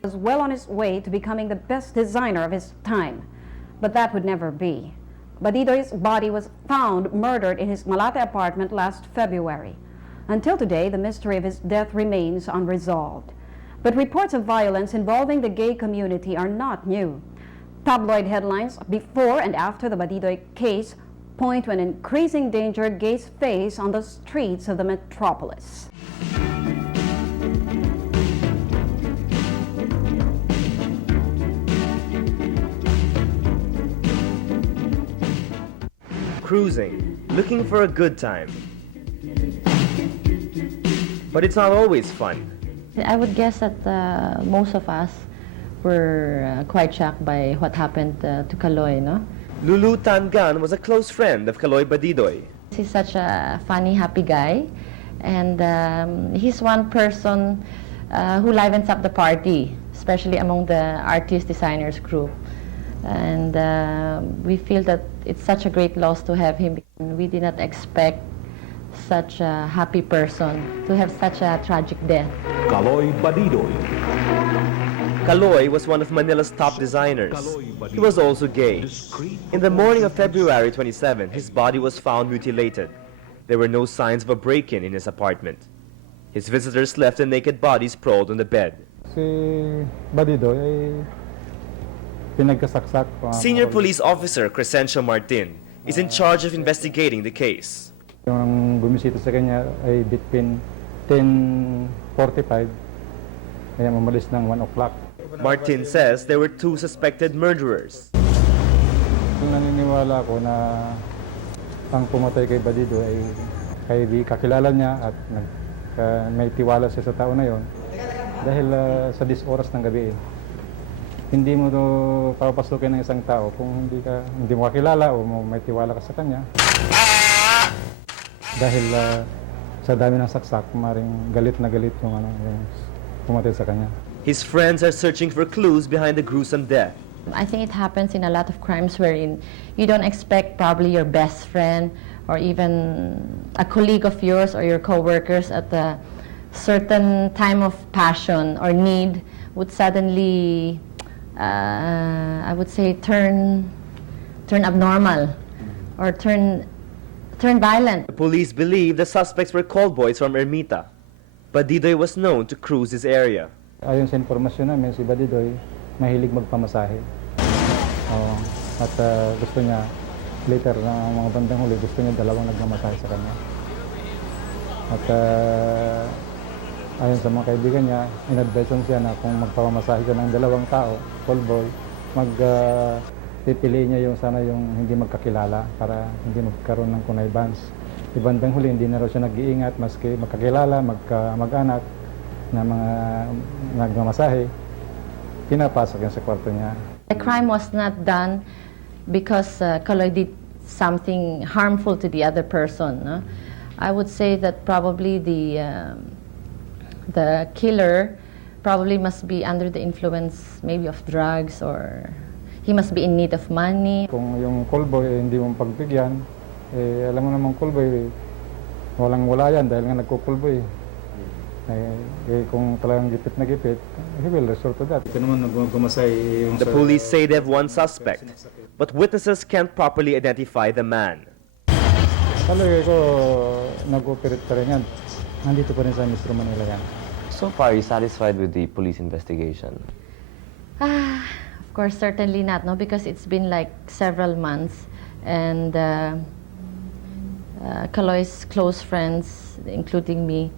Was well on his way to becoming the best designer of his time, but that would never be. Badidoy's body was found murdered in his Malate apartment last February. Until today, the mystery of his death remains unresolved. But reports of violence involving the gay community are not new. Tabloid headlines before and after the Badidoy case point to an increasing danger gays face on the streets of the metropolis. Cruising, looking for a good time. But it's not always fun. I would guess that most of us were quite shocked by what happened to Caloy, no? Lulu Tangan was a close friend of Caloy Badidoy. He's such a funny, happy guy, and he's one person who livens up the party, especially among the artist designers group. And we feel that it's such a great loss to have him. We did not expect such a happy person to have such a tragic death. Caloy Badidoy. Caloy was one of Manila's top designers. He was also gay. In the morning of February 27, his body was found mutilated. There were no signs of a break-in in his apartment. His visitors left the naked body sprawled on the bed. Si Badidoy ay pinagkasaksak. Senior Police Officer Crescencio Martin is in charge of investigating the case. Yung bumisita sa kanya ay between 10:45 ay umalis ng 1 o'clock. Martin says there were two suspected murderers. Kung naniniwala ko na ang pumatay kay Badidoy ay kakilala niya at may tiwala siya sa tao na yon dahil sa 10 oras ng gabi. Hindi mo to papasukin ng isang tao kung hindi mo kakilala o may tiwala ka sa kanya. Dahil sa dami ng saksak, maring galit na galit yung pumatay sa kanya. His friends are searching for clues behind the gruesome death. I think it happens in a lot of crimes wherein you don't expect probably your best friend or even a colleague of yours or your co-workers at a certain time of passion or need would suddenly, I would say, turn abnormal or turn violent. The police believe the suspects were callboys from Ermita. Badidoy was known to cruise this area. Ayon sa informasyon namin, si Badidoy mahilig magpamasahe. At gusto niya, later na mga bandang huli, gusto niya dalawang nagmamasahe sa kanya. At ayon sa mga kaibigan niya, in-advisean siya na kung magpapamasahe siya ng dalawang tao, callboy, pipili niya yung sana yung hindi magkakilala para hindi magkaroon ng connivances. Di bandang huli, hindi na raw siya nag-iingat maski magkakilala, mag-anak na mga nagmamasahe, pinapasok yan sa kwarto niya. The crime was not done because Caloy did something harmful to the other person. No? I would say that probably the killer probably must be under the influence maybe of drugs or he must be in need of money. Kung yung callboy hindi mo pagbigyan, alam mo namang callboy, walang-wala yan dahil nga nagko-callboy. Kung talagang gipit na gipit, he will resort to that. The police say they have one suspect, but witnesses can't properly identify the man. Talaga ko nag-operate pa rin yan. Nandito pa rin sa Metro Manila yan. So far, are you satisfied with the police investigation? Of course, certainly not, no, because it's been like several months, and Caloy's close friends, including me,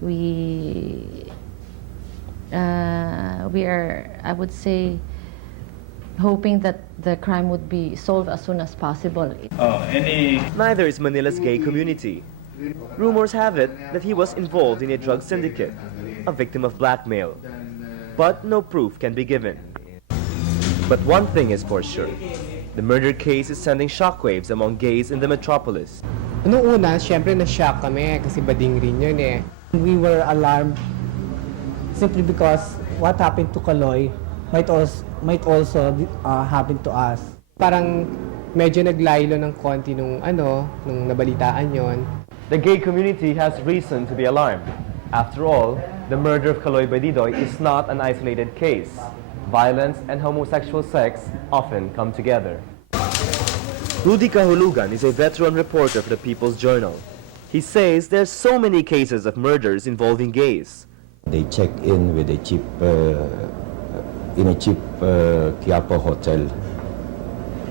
we are, I would say, hoping that the crime would be solved as soon as possible. Neither is Manila's gay community. Rumors have it that he was involved in a drug syndicate, a victim of blackmail. But no proof can be given. But one thing is for sure, the murder case is sending shockwaves among gays in the metropolis. Noong una, syempre na-shock kami kasi bading rin yun eh. We were alarmed simply because what happened to Caloy might also happen to us. Parang medyo naglaylo ng konti nung nabalitaan yon. The gay community has reason to be alarmed. After all, the murder of Caloy Badidoy is not an isolated case. Violence and homosexual sex often come together. Rudy Kahulugan is a veteran reporter for the People's Journal. He says there's so many cases of murders involving gays. They check in with a cheap, Quiapo hotel.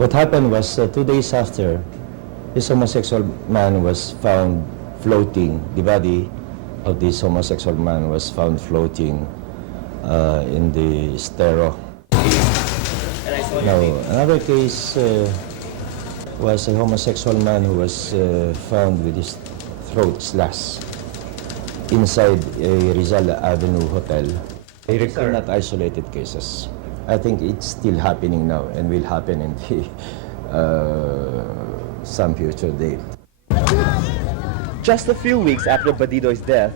What happened was 2 days after, this homosexual man was found floating. The body of this homosexual man was found floating in the estero. Now, another case was a homosexual man who was found with his throat slashed inside a Rizal Avenue hotel. These are not isolated cases. I think it's still happening now and will happen in some future date. Just a few weeks after Badidoy's death,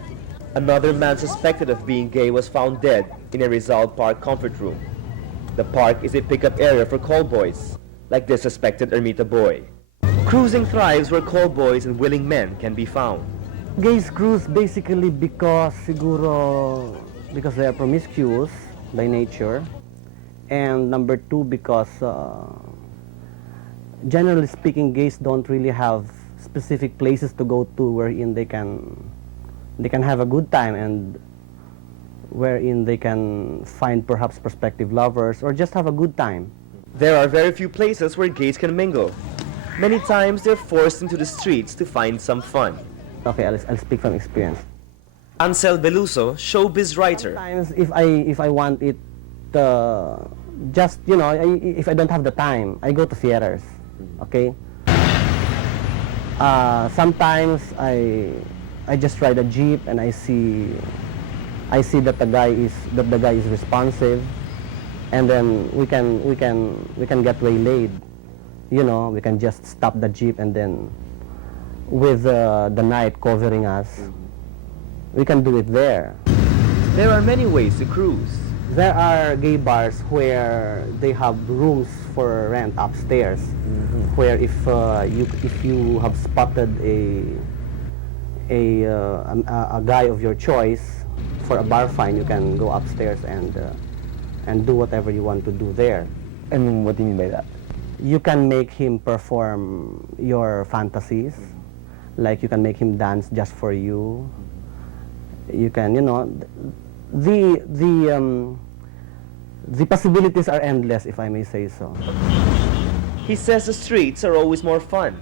another man suspected of being gay was found dead in a Rizal Park comfort room. The park is a pickup area for callboys, like this suspected Ermita boy. Cruising thrives where callboys and willing men can be found. Gays cruise basically because they are promiscuous by nature, and number two because generally speaking, gays don't really have specific places to go to wherein they can have a good time and wherein they can find perhaps prospective lovers or just have a good time. There are very few places where gays can mingle. Many times they're forced into the streets to find some fun. Okay, I'll speak from experience. Ansel Beluso, showbiz writer. Sometimes if I want it, just if I don't have the time, I go to theaters. Okay. Sometimes I just ride a jeep and I see that the guy is responsive, and then we can get waylaid. We can just stop the jeep and then with the night covering us, we can do it there. There are many ways to cruise. There are gay bars where they have rooms for rent upstairs, where if you have spotted a guy of your choice for a bar fine, you can go upstairs and do whatever you want to do there. And what do you mean by that? You can make him perform your fantasies, like you can make him dance just for you. You can, the possibilities are endless, if I may say so. He says the streets are always more fun.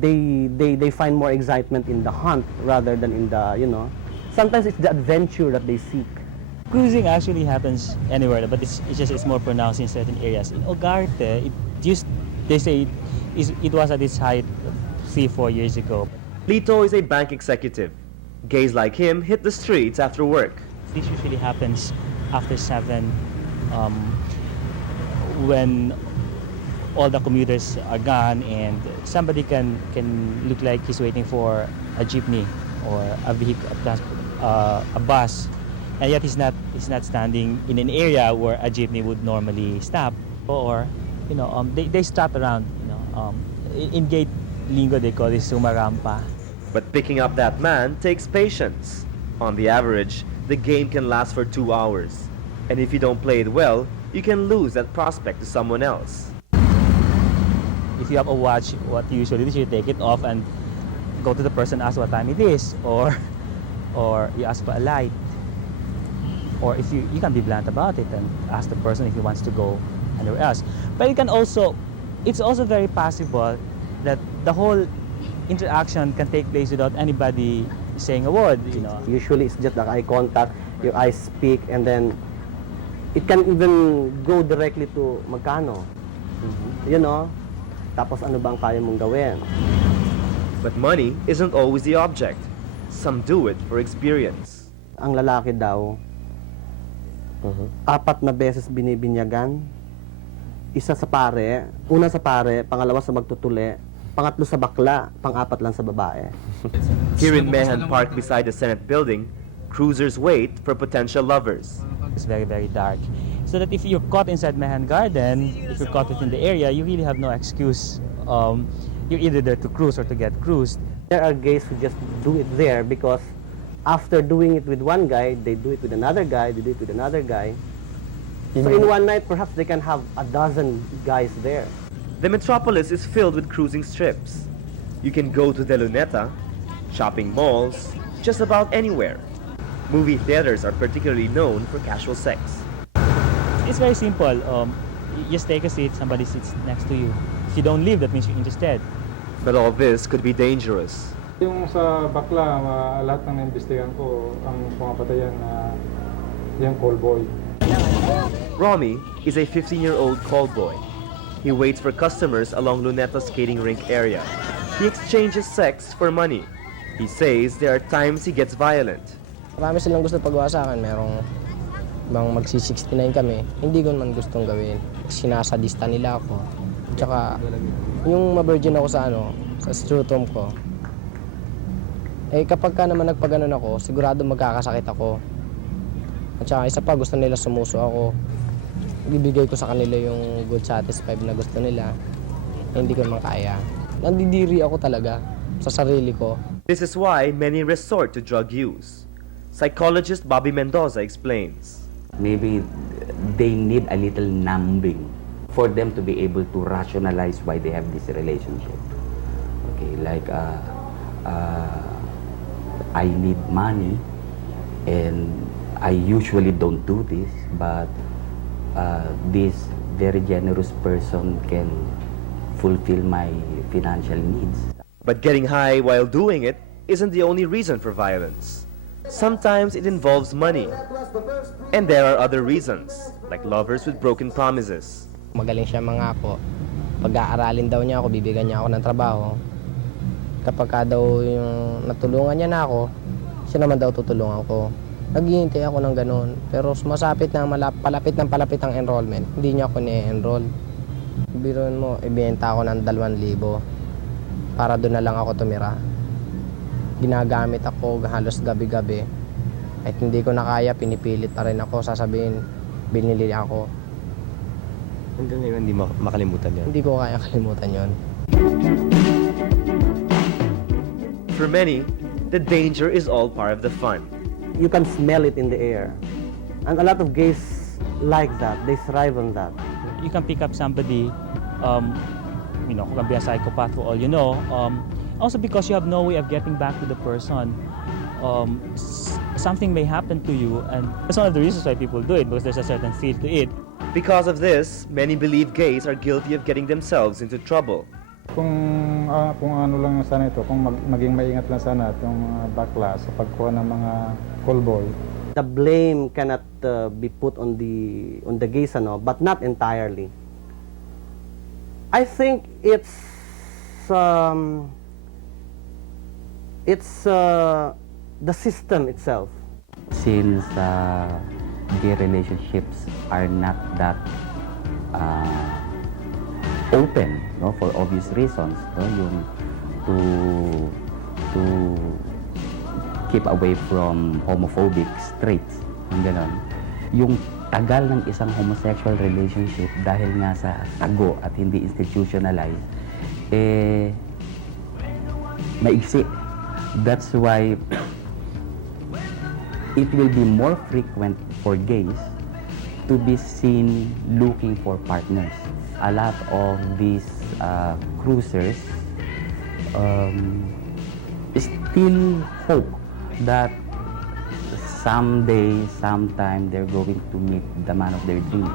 They find more excitement in the hunt rather than in the, sometimes it's the adventure that they seek. Cruising actually happens anywhere, but it's more pronounced in certain areas. In Ugarte, they say it was at its height 3-4 years ago. Lito is a bank executive. Gays like him hit the streets after work. This usually happens after 7, when all the commuters are gone and somebody can look like he's waiting for a jeepney or a vehicle, a bus, and yet he's not standing in an area where a jeepney would normally stop, or they stop around. In gay lingo they call this sumarampa. But picking up that man takes patience. On the average, the game can last for 2 hours. And if you don't play it well, you can lose that prospect to someone else. If you have a watch, what you usually do is you take it off and go to the person, ask what time it is, or you ask for a light. Or if you can be blunt about it and ask the person if he wants to go anywhere else. But it's also very possible that the whole interaction can take place without anybody saying a word. Usually it's just the eye contact, your eyes speak, and then it can even go directly to magkano. Tapos ano bang kaya mong gawin? But money isn't always the object. Some do it for experience. Ang lalaki daw, 4 na beses binibinyagan. Isa sa pare, una sa pare, pangalawa sa magtutuli, pangatlo sa bakla, pang-4 lang sa babae. Here in Mehan Park beside the Senate building, cruisers wait for potential lovers. It's very, very dark. So that if you're caught inside Mehan Garden, if you're caught within the area, you really have no excuse. You're either there to cruise or to get cruised. There are gays who just do it there because after doing it with one guy, they do it with another guy, they do it with another guy. So in one night, perhaps they can have a dozen guys there. The metropolis is filled with cruising strips. You can go to the Luneta, shopping malls, just about anywhere. Movie theaters are particularly known for casual sex. It's very simple. You just take a seat, somebody sits next to you. If you don't leave, that means you're interested. But all this could be dangerous. Yung sa bakla, lahat ng naimbestigahan ko, ang pumapatayan na yung callboy. Romy is a 15-year-old callboy. He waits for customers along Luneta skating rink area. He exchanges sex for money. He says there are times he gets violent. Marami silang gusto pagawa sa akin. Merong bang magsi-69 kami. Hindi ko naman gustong gawin. Sinasadista nila ako. Tsaka yung ma-virgin ako sa scrotum ko. Eh kapag ka naman nagpaganon ako, sigurado magkakasakit ako. At saka isa pa, gusto nila sumuso ako. Ibibigay ko sa kanila yung good satisfied na gusto nila. Eh, hindi ko naman kaya. Nandidiri ako talaga sa sarili ko. This is why many resort to drug use. Psychologist Bobby Mendoza explains. Maybe they need a little numbing for them to be able to rationalize why they have this relationship. Okay, like I need money and I usually don't do this, but this very generous person can fulfill my financial needs. But getting high while doing it isn't the only reason for violence. Sometimes it involves money. And there are other reasons, like lovers with broken promises. Magaling siya mangako. Pag-aaralin daw niya ako, bibigyan niya ako ng trabaho. Kapag ka daw yung natulungan niya na ako, siya naman daw tutulungan ko. Naghihintay ako ng ganun. Pero sumasapit na palapit ang enrollment, hindi niya ako ni-enroll. Biruin mo, ibenta ako ng 2,000 para doon na lang ako tumira. Ginagamit ako halos gabi-gabi. At hindi ko na kaya, pinipilit pa rin ako. Sasabihin, binili ako. Hanggang ngayon, hindi makalimutan yan. Hindi ko kaya kalimutan yon. For many, the danger is all part of the fun. You can smell it in the air. And a lot of gays like that. They thrive on that. You can pick up somebody, who can be a psychopath for all you know. Also because you have no way of getting back to the person. Something may happen to you, and that's one of the reasons why people do it, because there's a certain feel to it. Because of this, many believe gays are guilty of getting themselves into trouble. Kung ano lang sana ito, kung maging maingat lang sana itong mga bakla sa pagkuha ng mga callboy. The blame cannot be put on the gays, but not entirely. I think it's the system itself. Since gay relationships are not that open, no, for obvious reasons, no, yung to keep away from homophobic straights, yung ganon. Yung tagal ng isang homosexual relationship dahil nga sa tago at hindi institutionalized, maigsi. That's why it will be more frequent for gays to be seen looking for partners. A lot of these cruisers still hope that someday, sometime, they're going to meet the man of their dreams.